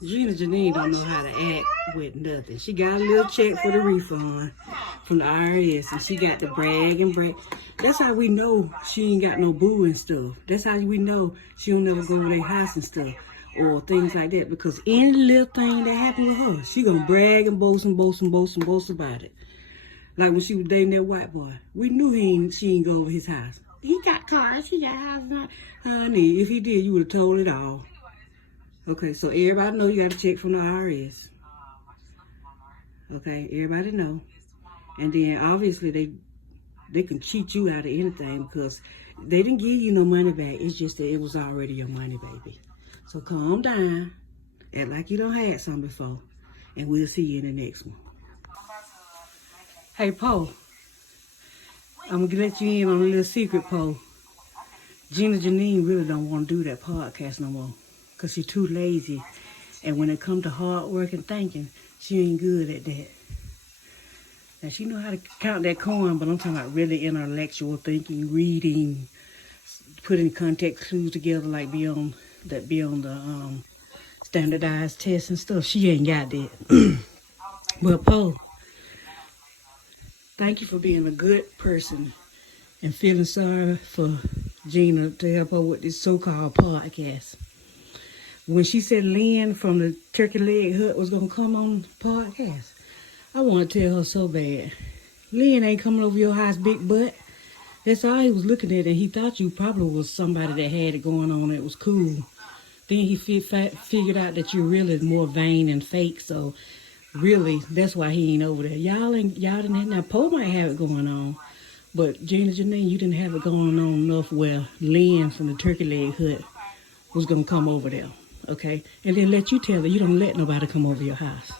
Gina Jyneen don't know how to act with nothing. She got a little check for the refund from the IRS, and she got to brag and brag. That's how we know she ain't got no boo and stuff. That's how we know she don't never go to their house and stuff or things like that. Because any little thing that happened with her, she gonna brag and boast and boast and boast and boast about it. Like when she was dating that white boy, we knew she ain't go over his house. He got cars, he got houses. Honey, if he did, you would have told it all. Okay, so everybody know you got a check from the IRS. Okay, everybody know. And then obviously they can cheat you out of anything because they didn't give you no money back. It's just that it was already your money, baby. So calm down, act like you don't had some before, and we'll see you in the next one. Hey, Poe, I'm gonna let you in on a little secret, Poe. Gina Jyneen really don't want to do that podcast no more because she's too lazy. And when it comes to hard work and thinking, she ain't good at that. Now, she know how to count that coin, but I'm talking about really intellectual thinking, reading, putting context clues together like be on the standardized tests and stuff. She ain't got that. But, Poe, thank you for being a good person and feeling sorry for Gina to help her with this so-called podcast. When she said Lynn from the Turkey Leg Hut was going to come on the podcast, I want to tell her so bad. Lynn ain't coming over your house, big butt. That's all he was looking at, and he thought you probably was somebody that had it going on that was cool. Then he figured out that you're really more vain and fake, so really, that's why he ain't over there. Y'all didn't have, now Poe might have it going on, but Gina Jyneen, you didn't have it going on enough where Lynn from the Turkey Leg Hut was going to come over there. Okay, and then let you tell her you don't let nobody come over your house.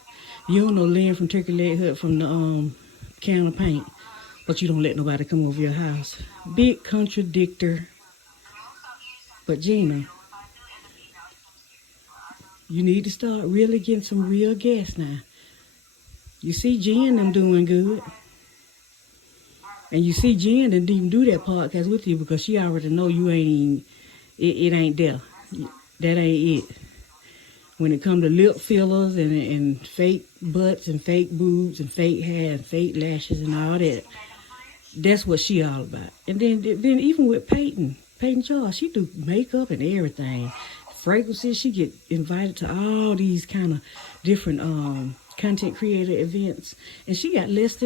You don't know Lynn from Turkey Leg Hut from the can of paint, but you don't let nobody come over your house. Big contradictor. But Gina, you need to start really getting some real guests now. You see Jen them doing good. And you see Jen didn't even do that podcast with you because she already know you ain't, it ain't there. That ain't it. When it come to lip fillers and fake butts and fake boobs and fake hair and fake lashes and all that, that's what she all about. And then even with Peyton Charles, she do makeup and everything. Fragrances, she get invited to all these kind of different content creator events. And she got less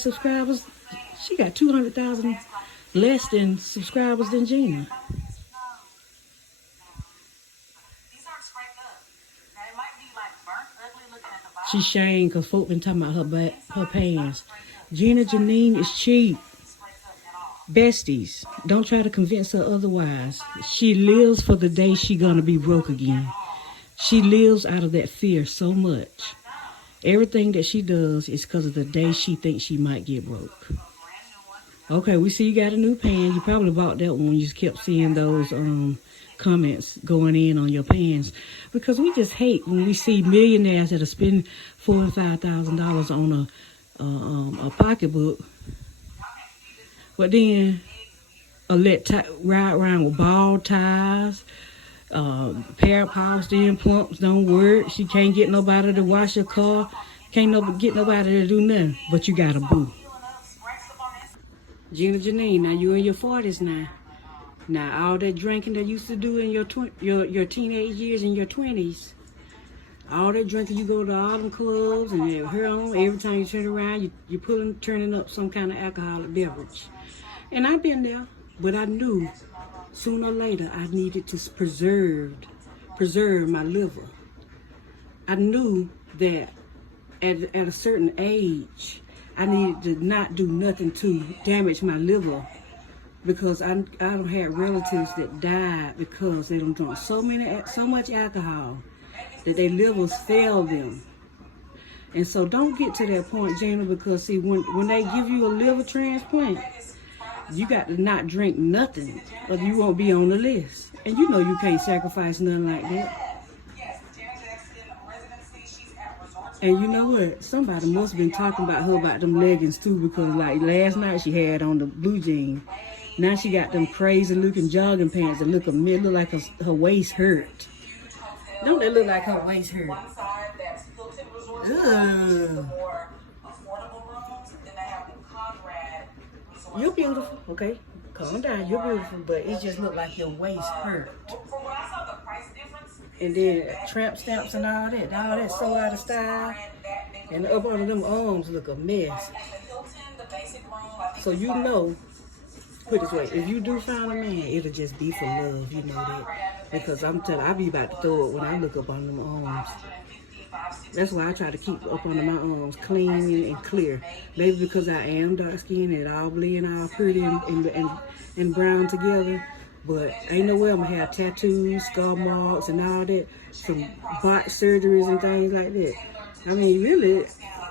subscribers. She got 200,000 less than subscribers than Gina. She's shamed because folk been talking about her pants. Gina Jyneen is cheap. Besties, don't try to convince her otherwise. She lives for the day she gonna be broke again. She lives out of that fear so much. Everything that she does is because of the day she thinks she might get broke. Okay, we see you got a new pan. You probably bought that one when you kept seeing those comments going in on your pants, because we just hate when we see millionaires that are spending $4,000 and $5,000 on a pocketbook, but then ride around with bald ties, pair of power steering pumps don't work. She can't get nobody to wash her car, can't get nobody to do nothing, but you got a boo. Gina Jyneen, now you in your 40s now. Now, all that drinking that you used to do in your teenage years and your 20s, all that drinking, you go to all them clubs and her on, every time you turn around, you turning up some kind of alcoholic beverage. And I've been there, but I knew sooner or later I needed to preserve my liver. I knew that at a certain age, I needed to not do nothing to damage my liver, because I don't have relatives that died because they don't drink so much alcohol that their livers fail them. And so don't get to that point, Gina, because see, when they give you a liver transplant, you got to not drink nothing or you won't be on the list. And you know you can't sacrifice nothing like that. And you know what? Somebody must have been talking about her about them leggings too, because like last night she had on the blue jeans. Now she got them crazy looking jogging pants that look like her waist hurt. Don't that look like her waist hurt? Ugh. You're beautiful, okay? Calm down, you're beautiful, but it just looked like your waist hurt. And then tramp stamps and all that so out of style. And up under them arms look a mess. So you know, put it this way, if you do find a man, it'll just be for love, you know that. Because I'm telling you, I be about to throw it when I look up on them arms. That's why I try to keep up under my arms clean and clear. Maybe because I am dark skinned and it all blend all pretty and brown together. But ain't no way I'm gonna have tattoos, scar marks, and all that from botched surgeries and things like that. I mean, really,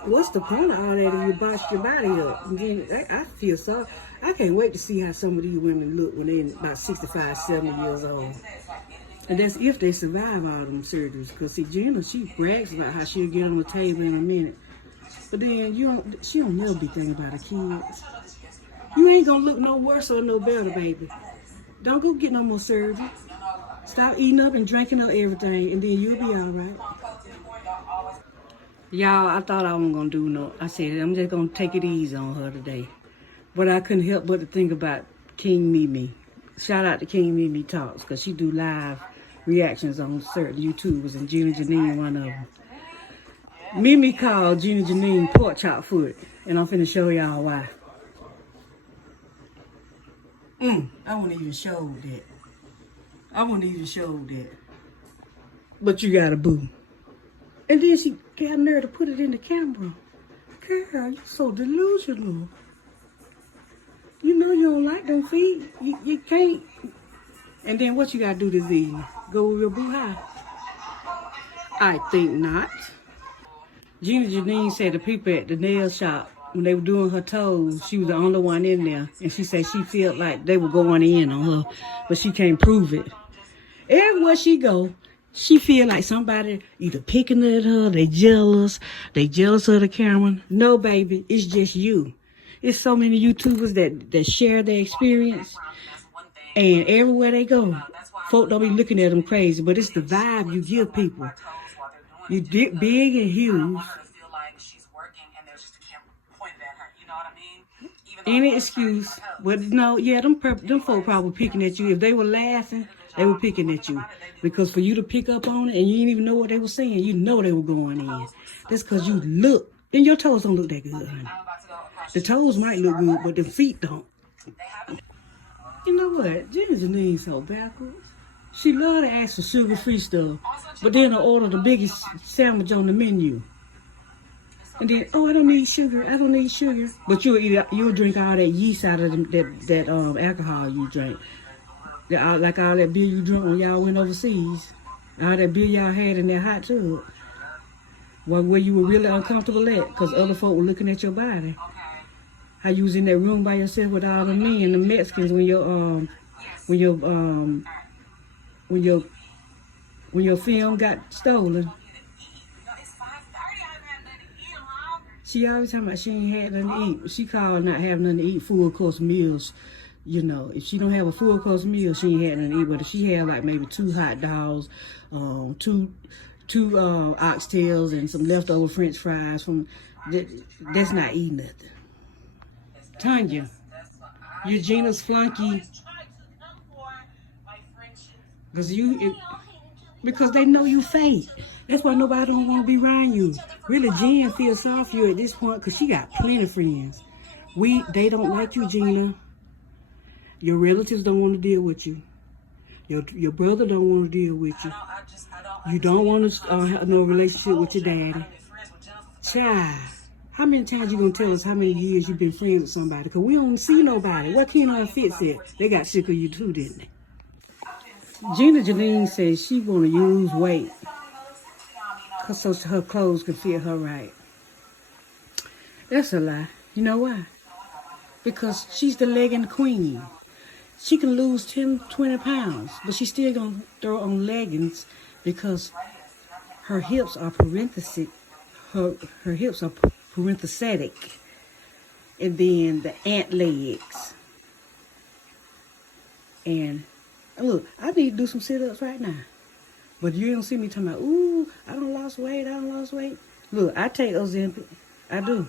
what's the point of all that if you botched your body up? And then I feel sorry. I can't wait to see how some of these women look when they're about 65, 70 years old. And that's if they survive all them surgeries. Because see, Gina, she brags about how she'll get on the table in a minute. But then she don't never be thinking about her kids. You ain't gonna look no worse or no better, baby. Don't go get no more surgery. Stop eating up and drinking up everything, and then you'll be all right. Y'all, I thought I wasn't gonna do no. I said I'm just gonna take it easy on her today. But I couldn't help but to think about King Mimi. Shout out to King Mimi Talks, because she do live reactions on certain YouTubers, and Gina Jyneen one of them. Mimi called Gina Jyneen pork chop foot, and I'm finna show y'all why. I wouldn't even show that. I wouldn't even show that. But you got a boo. And then she got nerve to put it in the camera. Girl, you're so delusional. You know you don't like them feet. You can't. And then what you gotta do this evening? Go with your boo high? I think not. Gina Jyneen said the people at the nail shop, when they were doing her toes, she was the only one in there. And she said she felt like they were going in on her, but she can't prove it. Everywhere she go, she feel like somebody either picking at her, they jealous of the camera. No, baby, it's just you. It's so many YouTubers that share their experience. And everywhere they go, folk don't be looking at them crazy, but it's the vibe you give people. You get big and huge. Any excuse, but no, yeah, them folk probably picking at you. If they were laughing, they were picking at you. Because for you to pick up on it and you didn't even know what they were saying, you know they were going in. That's because you look, and your toes don't look that good, honey. The toes might look good, but the feet don't. You know what? Gina Jyneen's so backwards. She love to ask for sugar-free stuff, but then I order the biggest sandwich on the menu. And then, oh, I don't need sugar. But you'll drink all that yeast out of that alcohol you drink. Like all that beer you drunk when y'all went overseas. All that beer y'all had in that hot tub. Where you were really uncomfortable at, because other folk were looking at your body. How you was in that room by yourself with all the men, the Mexicans, when your film got stolen. She always talking about she ain't had nothing to eat. She called not having nothing to eat full course meals. You know, if she don't have a full course meal, she ain't had nothing to eat. But if she had like maybe 2 hot dogs, two oxtails, and some leftover French fries that's not eating nothing. Tanya, you're Gina's flunky. Because they know you fake. That's why nobody don't want to be around you. Really, Jen feels sorry for you at this point because she got plenty of friends. They don't like you, Gina. Your relatives don't want to deal with you. Your brother don't want to deal with you. You don't want to have no relationship with your daddy. Child, how many times you gonna tell us how many years you've been friends with somebody? Because we don't see nobody. What Keno and Fitz said? They got sick of you too, didn't they? Gina Jyneen says she want to lose weight so her clothes can fit her right. That's a lie. You know why? Because she's the legging queen. She can lose 10, 20 pounds, but she's still going to throw on leggings because her hips are parenthetic. Her hips are parenthetic. And then the ant legs. And look, I need to do some sit-ups right now. But you don't see me talking about, ooh, I don't lost weight, I don't lost weight. Look, I take Ozempic. I do.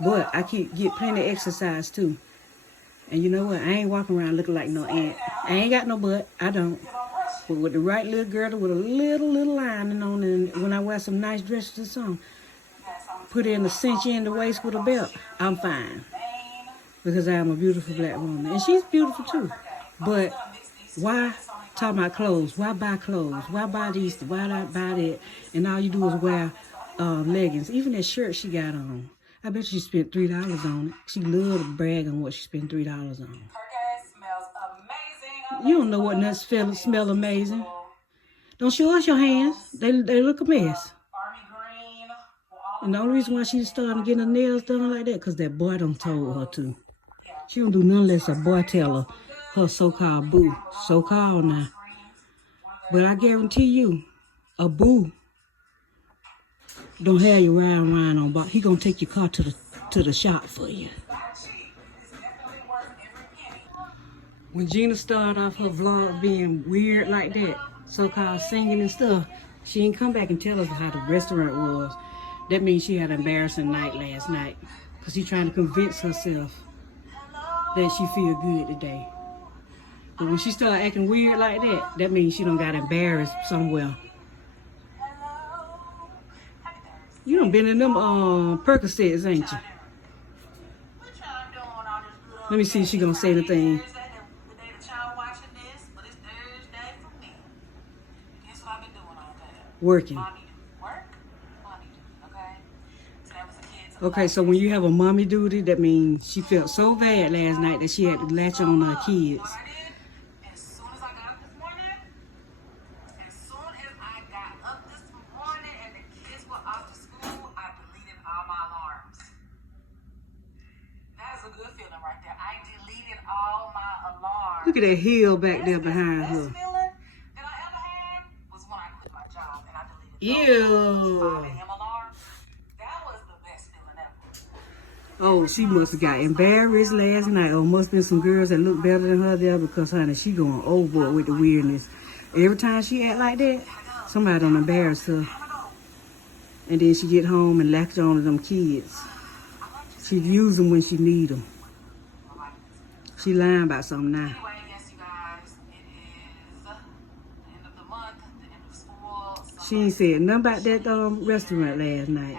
But I get plenty of exercise too. And you know what? I ain't walking around looking like no ant. I ain't got no butt. I don't. But with the right little girdle with a little lining on, and when I wear some nice dresses or something, put in a cinch in the waist with a belt, I'm fine. Because I am a beautiful black woman. And she's beautiful too. But why talk about clothes? Why buy clothes? Why buy these? Why not buy that? And all you do is wear leggings. Even that shirt she got on. I bet she spent $3 on it. She loved to brag on what she spent $3 on. You don't know what nuts smell amazing. Don't show us your hands. They look a mess. And the only reason why she's starting getting her nails done like that, because that boy done told her to. She don't do nothing unless a boy tell her so-called boo. So-called now. But I guarantee you, a boo don't have you riding around on, but he gonna take your car to the shop for you. When Gina started off her vlog being weird like that, so-called singing and stuff, she didn't come back and tell us how the restaurant was. That means she had an embarrassing night last night. Because she's trying to convince herself that she feel good today. But when she started acting weird like that, that means she done got embarrassed somewhere. You done been in them Percocets, ain't you? Let me see if she gonna say anything. Working. Okay, so when you have a mommy duty, that means she felt so bad last night that she had to latch on her kids. Look at that hill back there behind her. Ew. Oh, she must have got embarrassed last night. Or must have been some girls that look better than her there because, honey, she going overboard with the weirdness. Every time she act like that, somebody done embarrass her. And then she get home and latch on to them kids. She use them when she need them. She lying about something now. She ain't said nothing about that restaurant last night.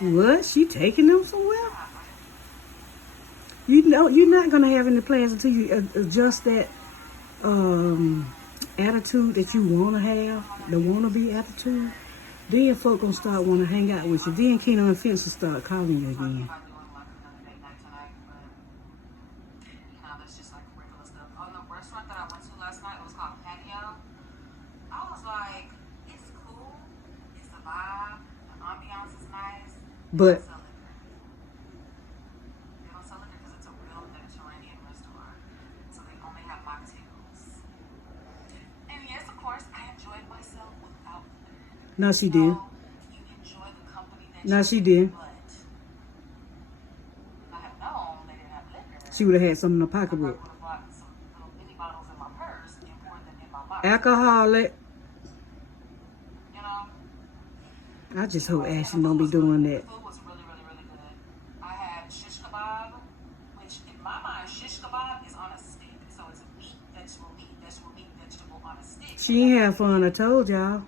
What? She taking them somewhere? You know, you're not gonna have any plans until you adjust that attitude that you wanna have, the wanna be attitude. Then folk gonna start wanna hang out with you. Then Keno and Fence will start calling you again. But no, she did. No, she did. She would have had something in her pocketbook. Alcoholic. I just hope Ashley don't be doing that. I had shish kebab, which in my mind, shish kebab is on a stick. So it's a vegetable on a stick. She ain't have fun, I told y'all.